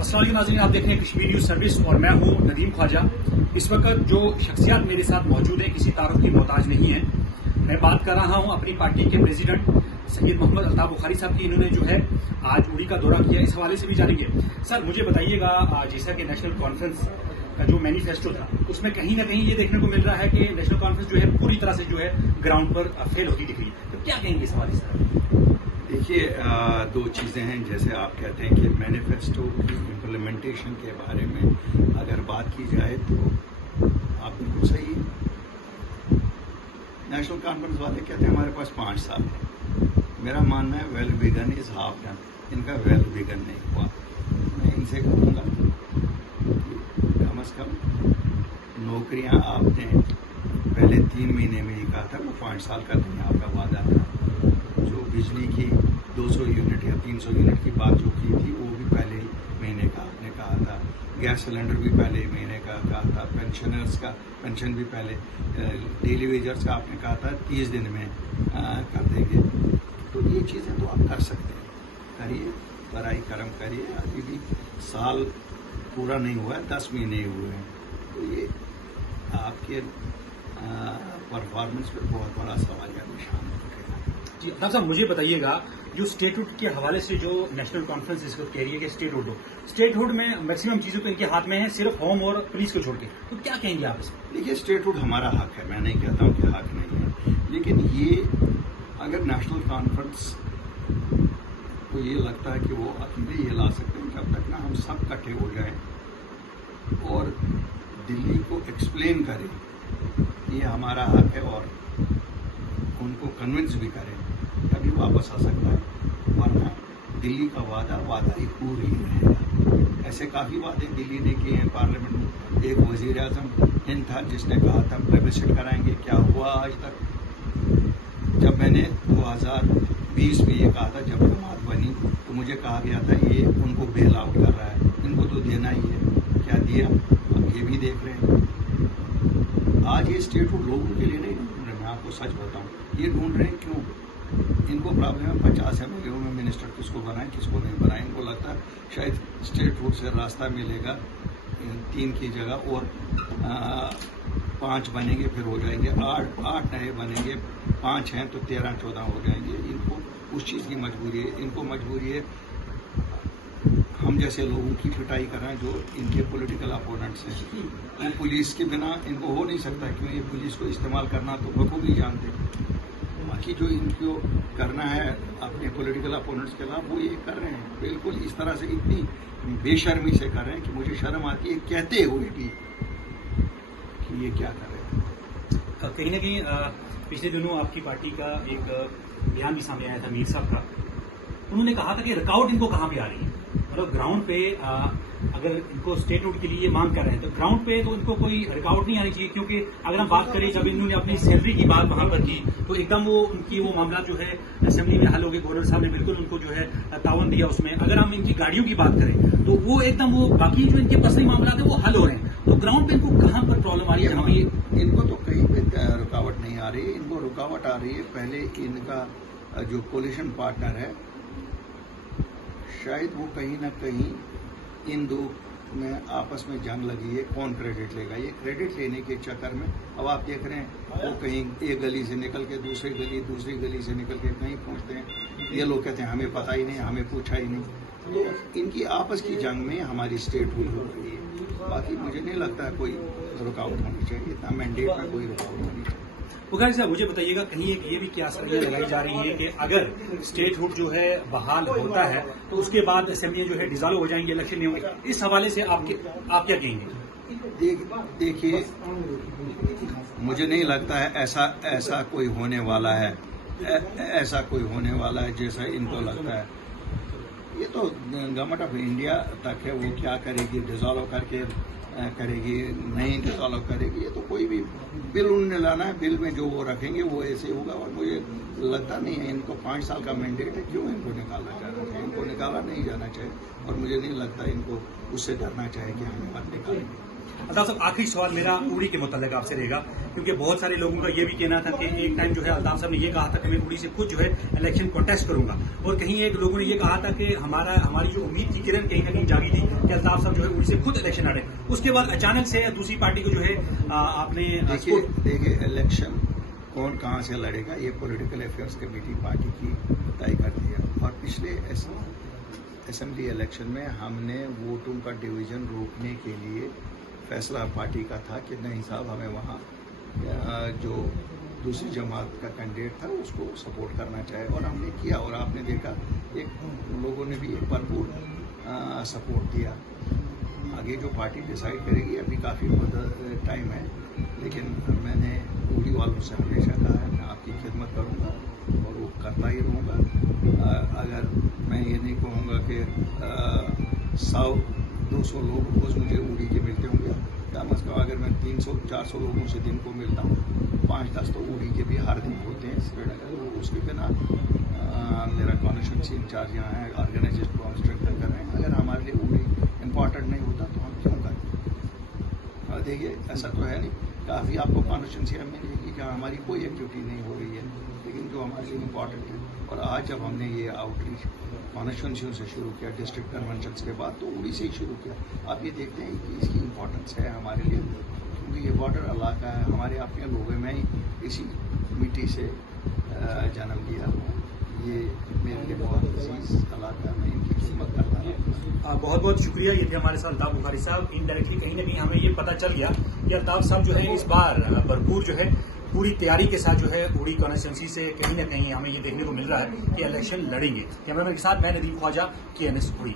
अस्सलाम वालेकुम नाज़रीन, आप देख रहे हैं कश्मीर न्यूज सर्विस और मैं हूं नदीम ख्वाजा। इस वक्त जो शख्सियात मेरे साथ मौजूद है किसी तारुफ की मोहताज नहीं है। मैं बात कर रहा हूं अपनी पार्टी के प्रेसिडेंट सैयद मोहम्मद अल्ताफ बुखारी साहब की। इन्होंने जो है आज उड़ी का दौरा किया, इस हवाले से भी जानेंगे। सर मुझे बताइएगा, जैसा कि नेशनल कॉन्फ्रेंस का जो मैनिफेस्टो था उसमें कहीं ना कहीं ये देखने को मिल रहा है कि नेशनल कॉन्फ्रेंस जो है पूरी तरह से जो है ग्राउंड पर फेल होती दिख रही है, तो क्या कहेंगे इस हवाले से? देखिए, दो चीज़ें हैं। जैसे आप कहते हैं कि मैनिफेस्टो की इम्प्लीमेंटेशन के बारे में अगर बात की जाए तो आप बिल्कुल सही है। नेशनल कॉन्फ्रेंस वाले कहते हैं हमारे पास 5 साल है। मेरा मानना है well begun is half done. इनका वेल बिगन नहीं हुआ। मैं इनसे कहूँगा कम अज़ कम नौकरियाँ आपने पहले 3 महीने में ही कहा था, वो 5 साल का नहीं आपका वादा था। जो बिजली की 200 यूनिट या 300 यूनिट की बात जो की थी वो भी पहले ही महीने का आपने कहा था। गैस सिलेंडर भी पहले महीने का कहा था। पेंशनर्स का पेंशन भी पहले, डेली वेजर्स का आपने कहा था 30 दिन में कर देंगे। तो ये चीज़ें तो आप कर सकते हैं, करिए, बराई करम करिए। अभी भी साल पूरा नहीं हुआ है, 10 महीने हुए हैं। तो ये आपके परफॉर्मेंस पे बहुत बड़ा सवाल का निशान है। जी अल्ताफ साहब, मुझे बताइएगा, जो स्टेटहुड के हवाले से जो नेशनल कॉन्फ्रेंस इसको कह रही है कि स्टेटहुड में मैक्सिमम चीजों तो इनके हाथ में है, सिर्फ होम और पुलिस को छोड़ के, तो क्या कहेंगे आप इसमें? देखिए, स्टेटहुड हमारा हक है, मैं नहीं कहता हूं कि हक नहीं है, लेकिन ये अगर नेशनल कॉन्फ्रेंस को ये लगता है कि वो अकेले ये ला सकते हैं, जब तक ना हम सब इकट्ठे हो जाएं और दिल्ली को एक्सप्लेन करें ये हमारा हक है और उनको कन्विंस भी करें, तभी वापस आ सकता है। वरना दिल्ली का वादा ही पूरी ही रहेगा। ऐसे काफ़ी वादे दिल्ली ने किए हैं पार्लियामेंट में। एक वजीर आजम हिंद था जिसने कहा था प्लेबिसाइट कराएंगे, क्या हुआ आज तक? जब मैंने 2020 में ये कहा था, जब जमात बनी तो मुझे कहा गया था ये उनको बेल आउट कर रहा है, इनको तो देना ही है। क्या दिया? अब ये भी देख रहे हैं। आज ये स्टेटहुड लोगों के लिए नहीं ढूंढ रहे, मैं आपको सच बताऊं। ये ढूंढ रहे हैं क्यों? इनको प्रॉब्लम है 50 MLA में मिनिस्टर किसको बनाएं किसको नहीं बनाएं। इनको लगता है शायद स्टेटहुड से रास्ता मिलेगा, 3 की जगह और 5 बनेंगे, फिर हो जाएंगे 8 नए बनेंगे, 5 हैं तो 13-14 हो जाएंगे। इनको उस चीज़ की मजबूरी है। इनको मजबूरी है हम जैसे लोगों की पिटाई कर रहे हैं जो इनके पॉलिटिकल अपोनेंट्स हैं। वो पुलिस के बिना इनको हो नहीं सकता, क्योंकि ये पुलिस को इस्तेमाल करना तो बखूबी जानते हैं। बाकी जो इनको करना है अपने पॉलिटिकल अपोनेंट्स के खिलाफ, वो ये कर रहे हैं। बिल्कुल इस तरह से इतनी बेशर्मी से कर रहे हैं कि मुझे शर्म आती है कहते हुए भी कि ये क्या कर रहे हैं। कहीं ना कहीं पिछले दिनों आपकी पार्टी का एक बयान भी सामने आया था मीर साहब का। उन्होंने कहा था कि रुकावट इनको कहाँ पे आ रही है, मतलब ग्राउंड पे अगर इनको स्टेटहुड के लिए मांग कर रहे हैं तो ग्राउंड पे तो इनको कोई रुकावट नहीं आनी चाहिए। क्योंकि अगर हम बात करें, जब इन्होंने अपनी सैलरी की बात वहां पर की तो एकदम वो उनकी वो मामला जो है असेंबली में हल हो गए। गवर्नर साहब ने बिल्कुल उनको जो है ताउन दिया उसमें। अगर हम इनकी गाड़ियों की बात करें तो वो एकदम वो बाकी जो इनके पर्सनल मामला थे वो हल हो रहे हैं। तो ग्राउंड पे इनको कहाँ पर प्रॉब्लम आ रही है? इनको तो कहीं पे रुकावट नहीं आ रही है। इनको रुकावट आ रही है पहले इनका जो कोलिशन पार्टनर है, शायद वो कहीं ना कहीं इन दो में आपस में जंग लगी है, कौन क्रेडिट लेगा। ये क्रेडिट लेने के चक्कर में अब आप देख रहे हैं वो कहीं एक गली से निकल के दूसरी गली से निकल के कहीं पहुंचते हैं। ये लोग कहते हैं हमें पता ही नहीं, हमें पूछा ही नहीं। तो इनकी आपस की जंग में हमारी स्टेटहुड हो रही है। बाकी मुझे नहीं लगता है कोई रुकावट होनी चाहिए, इतना मैंडेट में कोई रुकावट होनी चाहिए। बुखारी साहब, मुझे बताइएगा, कहीं एक ये भी क्या आसानियां लगाई जा रही है कि अगर स्टेटहुड जो है बहाल होता है तो उसके बाद असेंबलियां जो है डिसॉल्व हो जाएंगी, इलेक्शन नहीं होंगे। इस हवाले से आप क्या कहेंगे? देखिए, मुझे नहीं लगता है ऐसा कोई होने वाला है, ऐसा कोई होने वाला है जैसा इनको लगता है। ये तो गवर्नमेंट ऑफ इंडिया तक है, वो क्या करेगी, डिसॉल्व करके करेगी, नहीं डिसॉल्व करेगी। ये तो कोई भी बिल उन्होंने लाना है, बिल में जो वो रखेंगे वो ऐसे होगा। और मुझे लगता नहीं है इनको 5 साल का मैंडेट है, क्यों इनको निकालना चाहना चाहिए? इनको निकाला नहीं जाना चाहिए और मुझे नहीं लगता इनको उससे डरना चाहिए कि हमें मत निकालेंगे। अल्ताफ साहब, आखिरी सवाल मेरा उड़ी के मुतल्लिक आपसे रहेगा, क्योंकि बहुत सारे लोगों का ये भी कहना था कि एक टाइम जो है अल्ताफ साहब ने ये कहा था कि मैं उड़ी से खुद जो है इलेक्शन कॉन्टेस्ट करूंगा, और कहीं एक लोगों ने ये कहा था कि हमारी जो उम्मीद की किरण कहीं ना कहीं जागी थी कि अल्ताफ साहब जो है उड़ी से खुद इलेक्शन लड़े। उसके बाद अचानक से दूसरी पार्टी को जो है आपने देखिए इलेक्शन कौन कहाँ से लड़ेगा ये पॉलिटिकल अफेयर्स कमेटी पार्टी की तय करती है, और पिछले असेंबली इलेक्शन में हमने वोटों का डिवीजन रोकने के लिए फैसला पार्टी का था कि नहीं साहब हमें वहाँ जो दूसरी जमात का कैंडिडेट था उसको सपोर्ट करना चाहिए, और हमने किया, और आपने देखा एक लोगों ने भी एक भरपूर सपोर्ट दिया। आगे जो पार्टी डिसाइड करेगी, अभी काफ़ी टाइम है, लेकिन मैंने उड़ी वालों से हमेशा कहा है मैं आपकी खिदमत करूँगा और वो करता ही रहूँगा। अगर मैं ये नहीं कहूँगा कि 100-200 लोग रोज़ मुझे उड़ी के मिलते होंगे, कम अज़ कम अगर मैं 300-400 लोगों से दिन को मिलता हूँ, 5-10 तो उड़ी के भी हर दिन होते हैं श्रीनगर। उसके बिना मेरा कॉन्स्टिट्यूंसी इंचार्ज यहाँ है, ऑर्गेनाइजेशन को हम स्ट्रेंथन कर रहे हैं। अगर हमारे लिए उड़ी इम्पॉर्टेंट नहीं होता तो हम क्यों करें? और देखिए ऐसा तो है नहीं, काफ़ी आपको कॉन्स्टिट्यूंसी मिलेगी कि हमारी कोई एक्टिविटी नहीं हो रही है, लेकिन जो हमारे लिए इम्पॉर्टेंट है। और आज जब हमने ये आउटरीच कॉन्स्टिट्यूंसियों से शुरू किया, डिस्ट्रिक्ट कन्वेंशन के बाद, तो उड़ी से ही शुरू किया। आप ये देखते हैं कि इसकी इम्पोर्टेंस है हमारे लिए, क्योंकि ये बॉर्डर इलाका है, हमारे अपने लोग हैं। मैं इसी मिट्टी से जन्म लिया हूँ, ये मेरे लिए बहुत अजीज इलाका, मैं इनकी खिदमत करता हूँ। बहुत बहुत शुक्रिया। ये थे हमारे साथ अल्ताफ बुखारी साहब। इनडायरेक्टली कहीं ना कहीं हमें ये पता चल गया कि अल्ताफ साहब जो है इस बार भरपूर जो है पूरी तैयारी के साथ जो है उड़ी कॉन्स्टिट्यूंसी से कहीं ना कहीं हमें ये देखने को मिल रहा है कि इलेक्शन लड़ेंगे। कैमरामैन के साथ मैं नदीम ख्वाजा, KNS उड़ी।